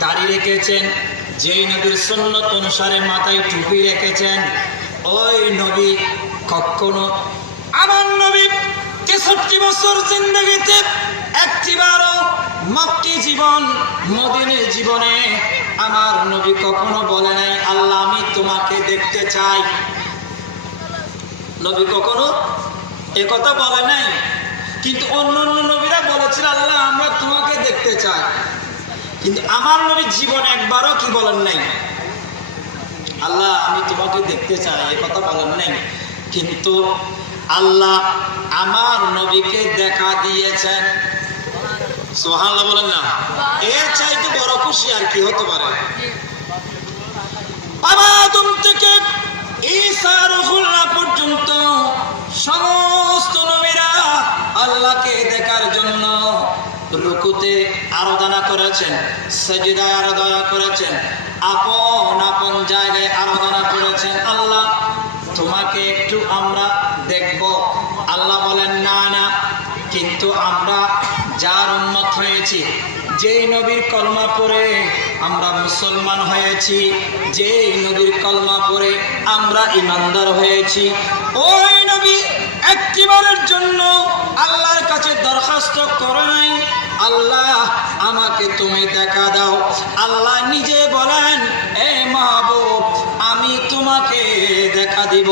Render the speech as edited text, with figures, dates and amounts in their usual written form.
দাড়ি রেখেছেন, যেই নবীর সুন্নত অনুসারে মাথায় টুপি রেখেছেন, ওই নবী কখনো আমার নবী 63 বছর জিন্দেগিতে একটিবারও মক্কি জীবন মদিনের জীবনে আমার নবী কখনো বলে নাই আল্লাহ আমি তোমাকে দেখতে চাই। নবী কখনো একথা বলে নাই। কিন্তু অন্য নবীরা বলেছিল আল্লাহ আমরা তোমাকে দেখতে চাই। কিন্তু আমার নবী জীবন একবারও কি বলেন নাই আল্লাহ আমি তোমাকে দেখতে চাই, এ কথা বলেন নাই। কিন্তু আল্লাহ আমার নবীকে দেখা দিয়েছেন। সুবহানাল্লাহ বলেন না? এর চাইতে বড় খুশি আর কি হতে পারে? আদম থেকে ঈসা রূহুল্লাহ পর্যন্ত সমস্ত নবীরা আল্লাহকে দেখার জন্য রুকুতে আরাধনা করেছেন, সাজদায় আরাধনা করেছেন, আপন আপন জায়গায় আরাধনা করেছেন। আল্লাহ তোমাকে একটু আমরা দেখব। আল্লাহ বলেন না না, কিন্তু আমরা যার উম্মত হয়েছি, যেই নবীর কলমা পড়ে আমরা মুসলমান হয়েছি, যেই নবীর কলমা পড়ে আমরা ইমানদার হয়েছি, ওই নবী একটিবারের জন্য আল্লাহর কাছে দরখাস্ত করে নাই আল্লাহ আমাকে তুমি দেখা দাও। আল্লাহ নিজে বলেন এ মাহবুব আমি তোমাকে দেখা দিব।